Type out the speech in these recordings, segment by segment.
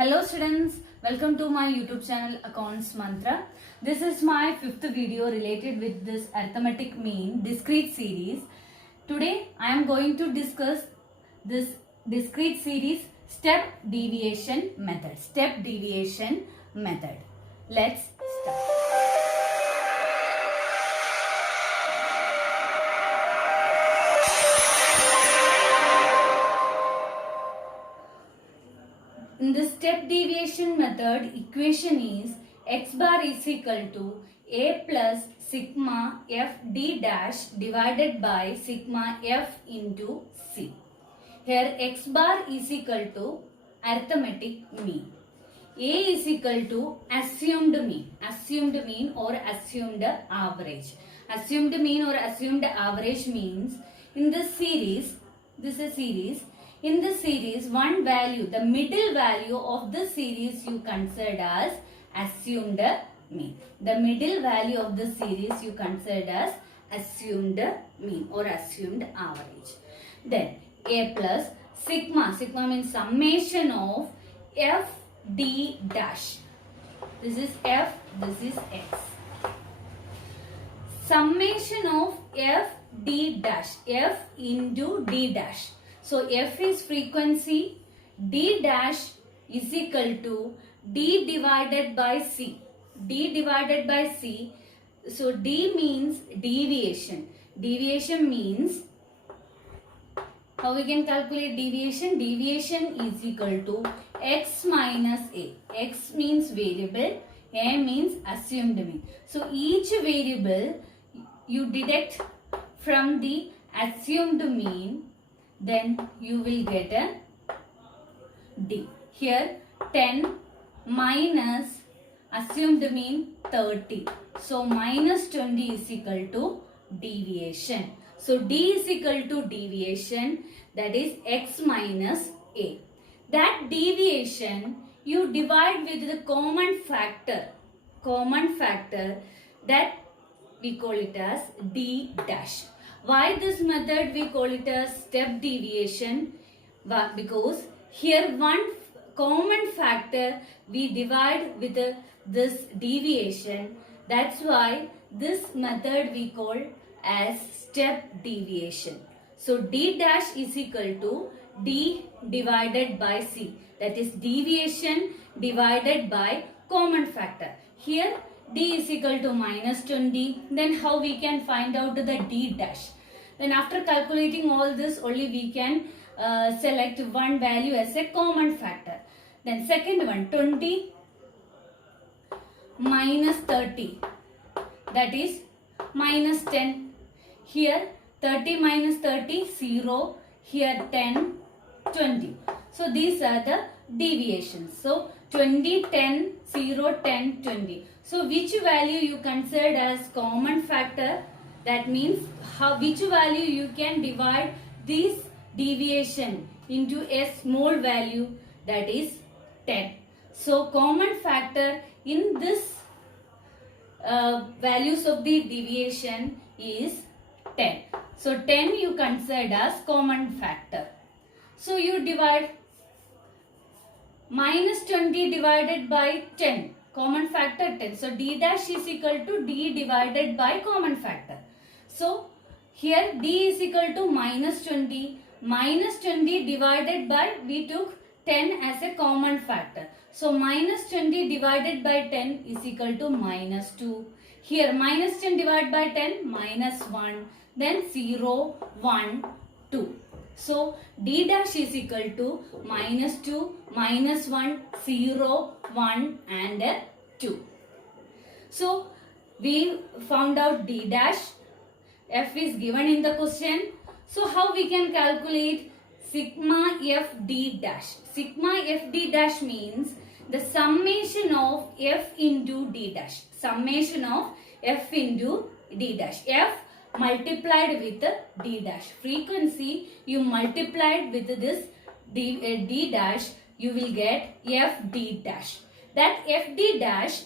Hello students, welcome to my YouTube channel Accounts Mantra. This is my fifth video related with this arithmetic mean discrete series. Today I am going to discuss this discrete series step deviation method. Step deviation method. Let's start. In the step deviation method, equation is x bar is equal to a plus sigma f d dash divided by sigma f into c. Here x bar is equal to arithmetic mean. A is equal to assumed mean or assumed average. Assumed mean or assumed average means in this series, this is a series. In this series, one value, the middle value of this series you consider as assumed mean. The middle value of this series you consider as assumed mean or assumed average. Then a plus sigma. Sigma means summation of f d dash. This is f, this is x. Summation of f d dash, f into d dash. So f is frequency, d dash is equal to d divided by c. D divided by c. So d means deviation. Deviation means, how we can calculate deviation? Deviation is equal to x minus a. X means variable, a means assumed mean. So each variable you deduct from the assumed mean, then you will get a d. Here 10 minus assumed mean 30. So minus 20 is equal to deviation. So d is equal to deviation, that is x minus a. That deviation you divide with the common factor. Common factor, that we call it as d dash. Why this method we call it as step deviation? Because here one common factor we divide with this deviation. That's why this method we call as step deviation. So d dash is equal to d divided by c. That is deviation divided by common factor. Here d is equal to minus 20. Then how we can find out the d dash? Then after calculating all this, only we can select one value as a common factor. Then second one, 20 minus 30, that is minus 10. Here 30 minus 30, 0. Here 10, 20. So these are the deviations. So 20, 10, 0, 10, 20. So which value you consider as common factor? That means which value you can divide this deviation into a small value, that is 10. So common factor in this values of the deviation is 10. So 10 you consider as common factor. So you divide minus 20 divided by 10. Common factor 10. So d dash is equal to d divided by common factor. So here d is equal to minus 20. Minus 20 divided by, we took 10 as a common factor. So minus 20 divided by 10 is equal to minus 2. Here minus 10 divided by 10, minus 1. Then 0, 1, 2. So d dash is equal to minus 2, minus 1, 0, 1 and 2. So we found out d dash. F is given in the question. So how we can calculate sigma f d dash? Sigma f d dash means the summation of f into d dash. Summation of f into d dash. F multiplied with d dash. Frequency you multiplied with this d dash, you will get f d dash. That f d dash,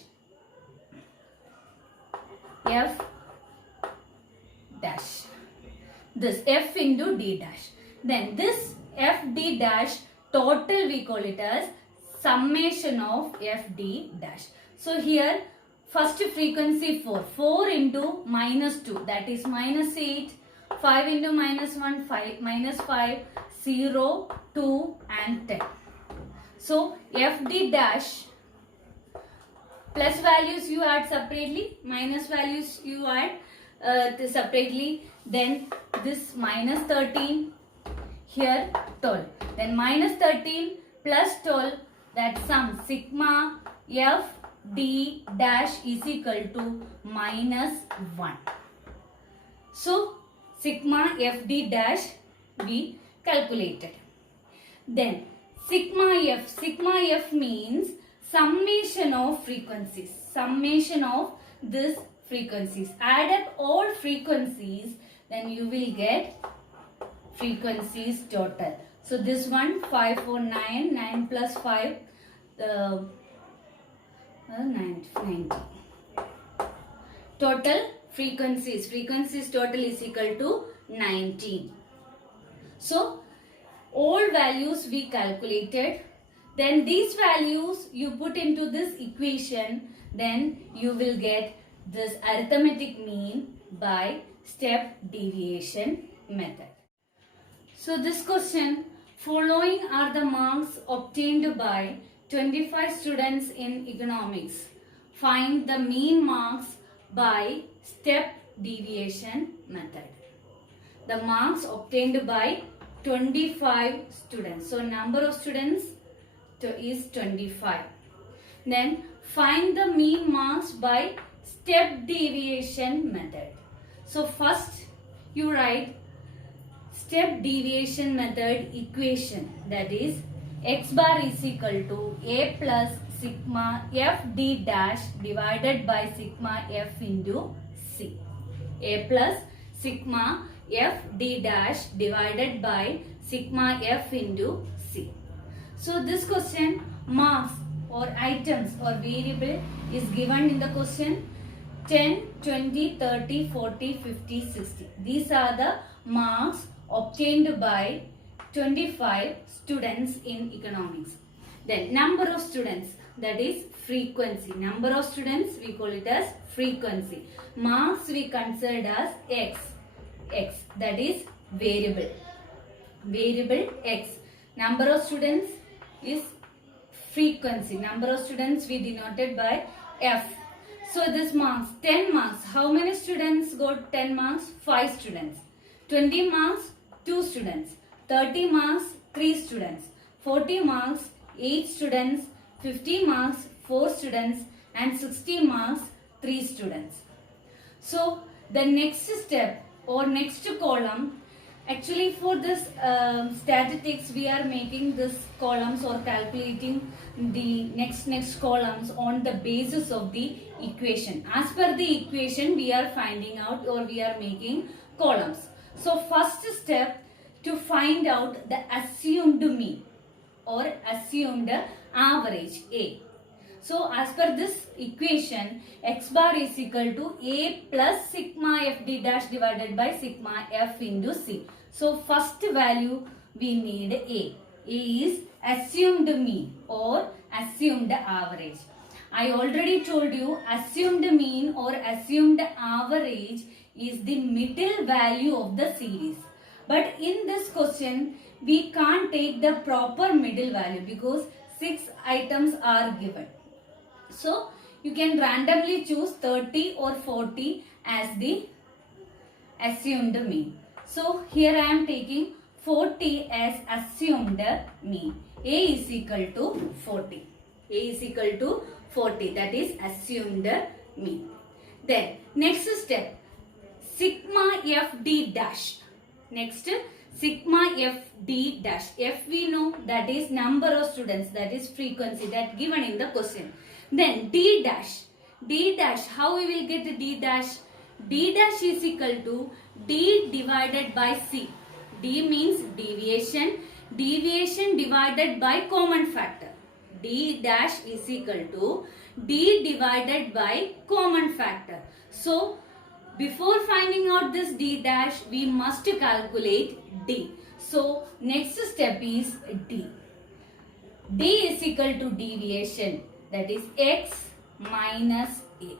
f dash, this f into d dash. Then this f d dash total we call it as summation of FD dash. So here first frequency 4 into minus 2, that is minus 8, 5 into minus 1, 5, minus 5, 0, 2 and 10. So FD dash, plus values you add separately, minus values you add separately. Then this minus 13, here 12. Then minus 13 plus 12, that sum sigma F D dash is equal to minus 1. So sigma FD dash we calculated. Then sigma F means summation of frequencies. Summation of this frequencies. Add up all frequencies, then you will get frequencies total. So this one 549, 9 plus 5, 90. Total frequencies total is equal to 19. So all values we calculated. Then these values you put into this equation, then you will get this arithmetic mean by step deviation method. So this question, following are the marks obtained by 25 students in economics. Find the mean marks by step deviation method. The marks obtained by 25 students. So number of students is 25. Then find the mean marks by step deviation method. So first you write step deviation method equation, that is x bar is equal to a plus sigma f d dash divided by sigma f into c. A plus sigma f d dash divided by sigma f into c. So this question, marks or items or variable is given in the question 10, 20, 30, 40, 50, 60. These are the marks obtained by 25 students in economics. Then number of students, that is frequency. Number of students we call it as frequency. Marks we consider as x, that is variable. Variable x. Number of students is frequency. Number of students we denoted by f. So this marks, 10 marks. How many students got 10 marks? 5 students. 20 marks, 2 students. 30 marks, 3 students. 40 marks, 8 students. 50 marks, 4 students. And 60 marks, 3 students. So the next step or next column, actually for this statistics we are making this columns or calculating the next columns on the basis of the equation. As per the equation we are finding out or we are making columns. So first step, to find out the assumed mean or assumed average A. So as per this equation, x bar is equal to a plus sigma f d dash divided by sigma f into c. So first value we need A. A is assumed mean or assumed average. I already told you assumed mean or assumed average is the middle value of the series. But in this question, we can't take the proper middle value because 6 items are given. So you can randomly choose 30 or 40 as the assumed mean. So here I am taking 40 as assumed mean. A is equal to 40. A is equal to 40, that is assumed mean. Then next step, sigma f d dash. Next, sigma f d dash. F we know, that is number of students, that is frequency, that given in the question. Then d dash. D dash, how we will get d dash? D dash is equal to d divided by c. D means deviation. Deviation divided by common factor. D dash is equal to d divided by common factor. So before finding out this d dash, we must calculate d. So next step is d. D is equal to deviation, that is x minus a.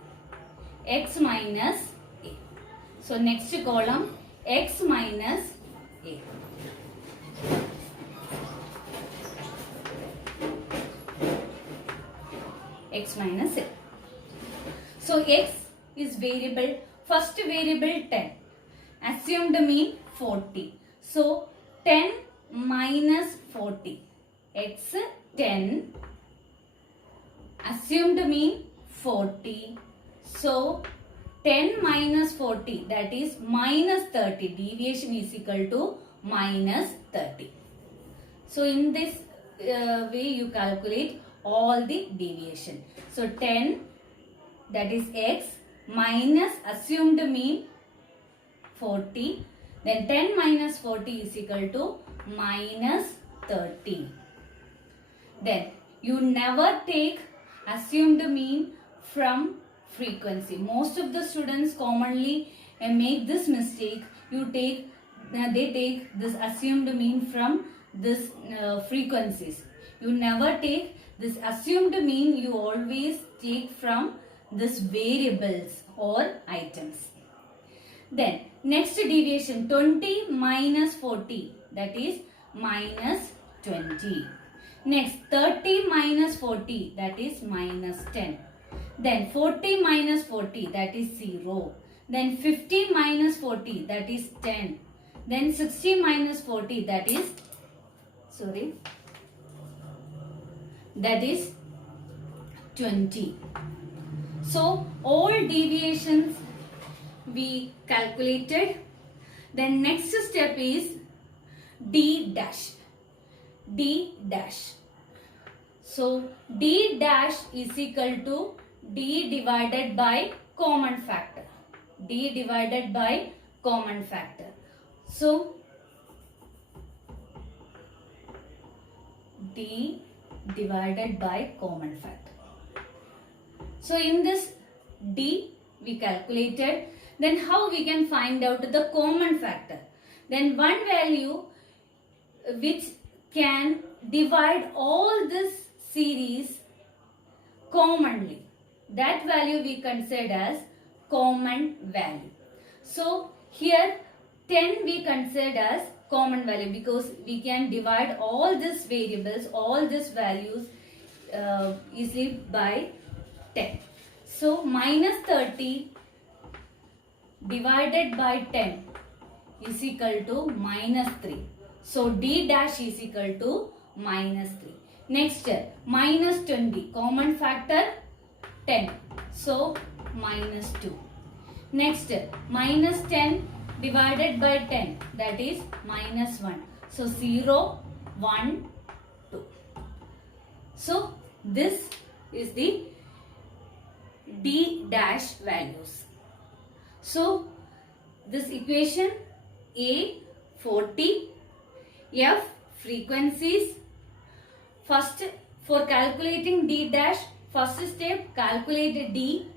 X minus a. So next column, x minus a. X minus a. So x is variable, first variable 10, assumed mean 40. So 10 minus 40, x 10, assumed mean 40. So 10 minus 40, that is minus 30. Deviation is equal to minus 30. So in this way you calculate all the deviation. So 10, that is x, minus assumed mean 40. Then 10 minus 40 is equal to minus 30. Then you never take assumed mean from frequency. Most of the students commonly make this mistake. They take this assumed mean from this frequencies. You never take this assumed mean, you always take from this variables or items. Then next deviation, 20 minus 40, that is minus 20. Next 30 minus 40, that is minus 10. Then 40 minus 40, that is 0. Then 50 minus 40, that is 10. Then 60 minus 40, that is, that is 20. So all deviations we calculated. Then next step is D dash. D dash. So D dash is equal to D divided by common factor. D divided by common factor. So D divided by common factor. So in this D we calculated. Then how we can find out the common factor? Then one value which can divide all this series commonly, that value we consider as common value. So here 10 we consider as common value because we can divide all these variables, all these values easily by 10. So minus 30 divided by 10 is equal to minus 3. So D dash is equal to minus 3. Next, minus 20, common factor 10. So minus 2. Next, minus 10 divided by 10, that is minus 1. So 0, 1, 2. So this is the D dash values. So this equation, A 40, F frequencies. First, for calculating D dash, first step calculate D,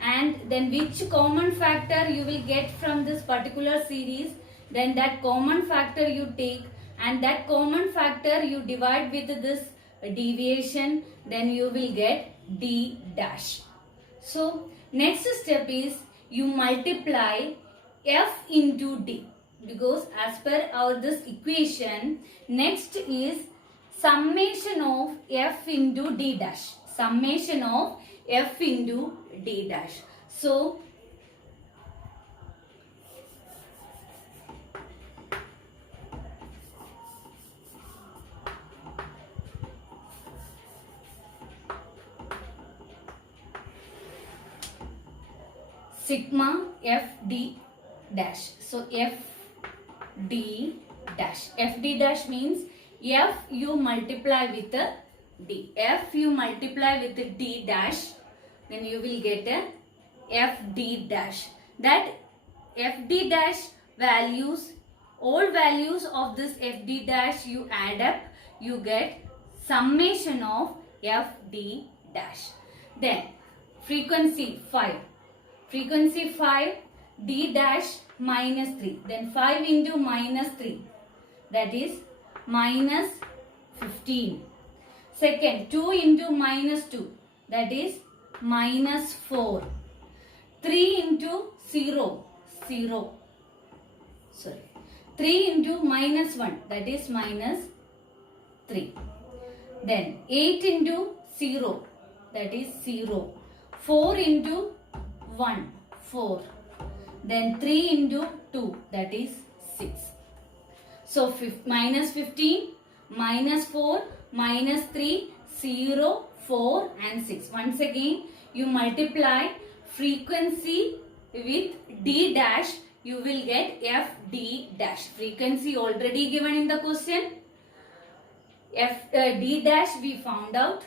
and then which common factor you will get from this particular series, then that common factor you take, and that common factor you divide with this deviation, then you will get D dash. So next step is you multiply F into D, because as per our this equation, next is summation of F into D dash. Summation of F into D dash. So sigma F D dash. So F D dash. F D dash means F you multiply with a D. F you multiply with a D dash, then you will get a F D dash. That F D dash values, all values of this F D dash you add up, you get summation of F D dash. Then frequency 5. Frequency 5, D dash minus 3. Then 5 into minus 3, that is minus 15. Second, 2 into minus 2, that is minus 4. 3 into 0, 0. Sorry. 3 into minus 1, that is minus 3. Then 8 into 0, that is 0. 4 into 1, 4. Then 3 into 2, that is 6. So minus 15, minus 4, minus 3, 0, 4 and 6. Once again, you multiply frequency with D dash, you will get FD dash. Frequency already given in the question. D dash we found out.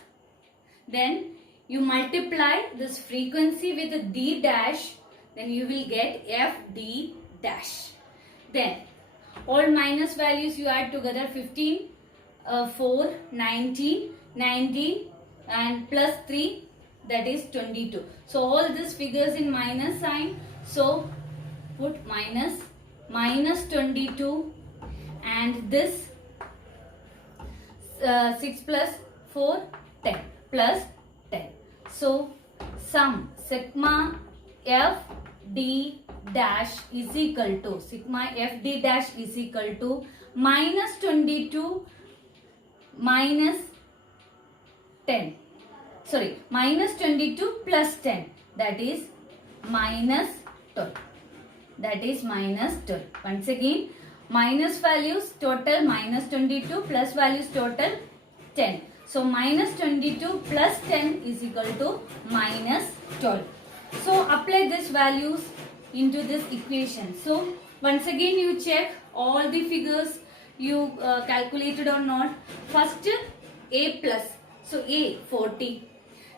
Then you multiply this frequency with the D dash, then you will get FD dash. Then all minus values you add together, 15, 4, 19, 19 and plus 3, that is 22. So all these figures in minus sign. So put minus 22 and this 6 plus 4, 10 plus 10. So sum sigma F D dash is equal to minus 22 minus 10. Sorry, minus 22 plus 10, that is minus 12. That is minus 12. Once again, minus values total minus 22, plus values total 10. So minus 22 plus 10 is equal to minus 12. So apply these values into this equation. So once again you check all the figures you calculated or not. First A plus. So A 40.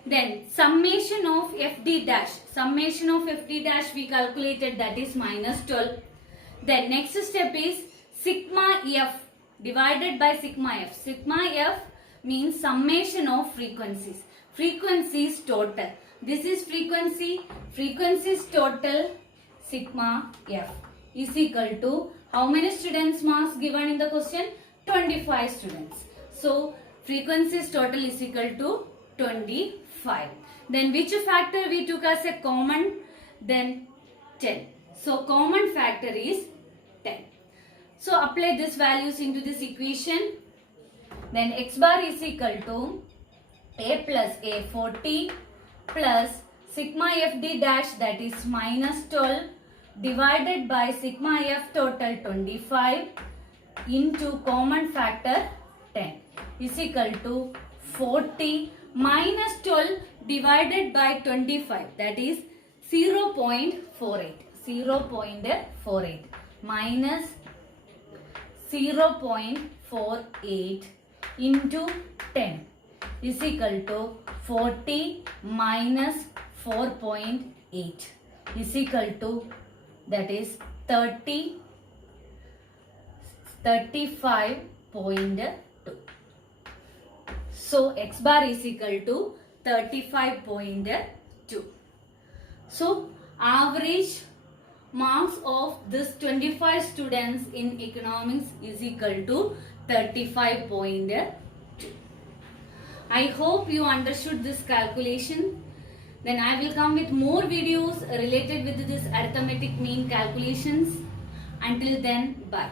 Then summation of FD dash. Summation of FD dash we calculated, that is minus 12. Then next step is sigma F divided by sigma F. Sigma F means summation of frequencies. Frequencies total. This is frequency. Frequencies total sigma F is equal to how many students marks given in the question? 25 students. So frequencies total is equal to 25. Then which factor we took as a common? Then 10. So common factor is 10. So apply these values into this equation. Then x bar is equal to A plus A 40 plus sigma FD dash, that is minus 12 divided by sigma F total 25 into common factor 10 is equal to 40 minus 12 divided by 25, that is 0.48. 0.48 minus 0.48 into 10 is equal to 40 minus 4.8 is equal to, that is 35.2. So x bar is equal to 35.2. So average marks of this 25 students in economics is equal to 35.2. I hope you understood this calculation. Then I will come with more videos related with this arithmetic mean calculations. Until then, bye.